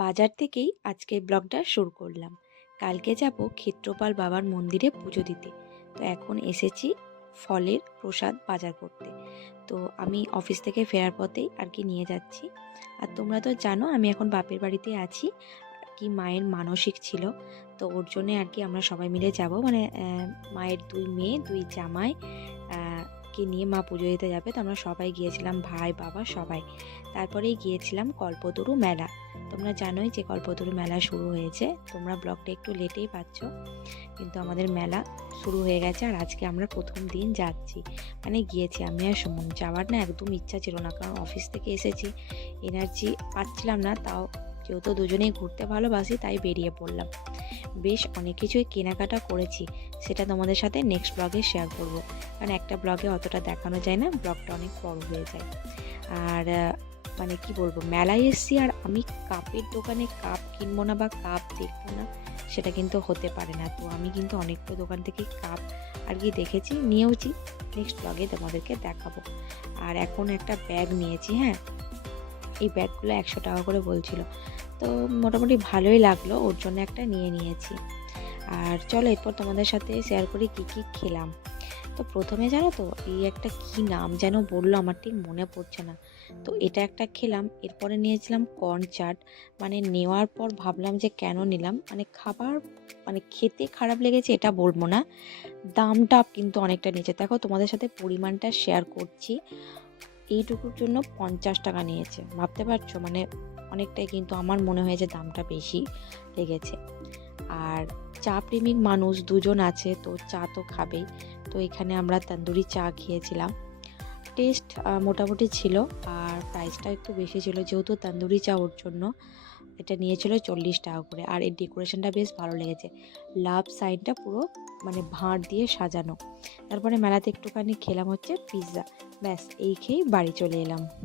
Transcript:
বাজার থেকেই আজকে ব্লগটা শুরু করলাম। কালকে যাব ক্ষেত্রপাল বাবার মন্দিরে পুজো দিতে। তো এখন এসেছি ফলের প্রসাদ বাজার করতে। তো আমি অফিস থেকে ফেরার পথেই আর কি নিয়ে যাচ্ছি। আর তোমরা তো জানো আমি এখন বাপের বাড়িতে আছি, কি মায়ের মানসিক ছিল। তো ওর জন্যে আর কি আমরা সবাই মিলে যাব, মানে মায়ের 2 মেয়ে 2 জামাই কে নিয়ে মা পুজো দিতে যাবে। তো আমরা সবাই গিয়েছিলাম, ভাই বাবা সবাই। তারপরেই গিয়েছিলাম কল্পতরু মেলা। তোমরা জানোই যে কল্পতরু মেলা শুরু হয়েছে। তোমরা ব্লগটা একটু লেটেই পাচ্ছ, কিন্তু আমাদের মেলা শুরু হয়ে গেছে। আর আজকে আমরা প্রথম দিন যাচ্ছি, মানে গিয়েছি আমি আর সুমন। যাওয়ার না একদম ইচ্ছা ছিল না, কারণ অফিস থেকে এসেছি, এনার্জি পাচ্ছিলাম না। তাও যেহেতু দুজনেই ঘুরতে ভালোবাসি তাই বেরিয়ে পড়লাম। বেশ অনেক কিছুই কেনাকাটা করেছি, সেটা তোমাদের সাথে নেক্সট ব্লগে শেয়ার করব, কারণ একটা ব্লগে অতটা দেখানো যায় না, ব্লগটা অনেক বড় হয়ে যায়। আর মানে কি বলবো, মেলায় এসেছি আর আমি কাপের দোকানে কাপ কিনবো না বা কাপ দেখবো না, সেটা কিন্তু হতে পারে না। তো আমি কিন্তু অনেকগুলো দোকান থেকে কাপ আর কি দেখেছি, নিয়েওছি। নেক্সট ব্লগে তোমাদেরকে দেখাবো। আর এখন একটা ব্যাগ নিয়েছি। হ্যাঁ, এই ব্যাগগুলো 100 টাকা করে বলছিল, তো মোটামুটি ভালোই লাগলো, ওর জন্য একটা নিয়ে নিয়েছি। আর চলো এরপর তোমাদের সাথে শেয়ার করি কি কি খেলাম। তো প্রথমে জানো তো, এই একটা কি নাম যেন বললো, আমার ঠিক মনে পড়ছে না। তো এটা একটা খেলাম, এরপরে নিয়েছিলাম কর্ন চাট। মানে নেওয়ার পর ভাবলাম যে কেন নিলাম, মানে খাবার মানে খেতে খারাপ লেগেছে এটা বলবো না, দামটা কিন্তু অনেকটা নিচে। দেখো তোমাদের সাথে পরিমাণটা শেয়ার করছি, এইটুকুর জন্য 50 টাকা নিয়েছে। ভাবতে পারছো, মানে অনেকটাই কিন্তু আমার মনে হয় যে দামটা বেশি লেগেছে। আর চা প্রেমিক মানুষ দুজন আছে, তো চা তো খাবেই। তো এখানে আমরা তন্দুরি চা খেয়েছিলাম, টেস্ট মোটামুটি ছিল। আর প্রাইসটা একটু বেশি ছিল, যেহেতু তন্দুরি চা, ওর জন্য এটা নিয়েছিল 40 টাকা করে। আর এর ডেকোরেশনটা বেশ ভালো লেগেছে, লাভ সাইনটা পুরো মানে ভাঁড় দিয়ে সাজানো। তারপরে মেলাতে একটুখানি খেলাম হচ্ছে পিৎজা। ব্যাস এই খেয়েই বাড়ি চলে এলাম।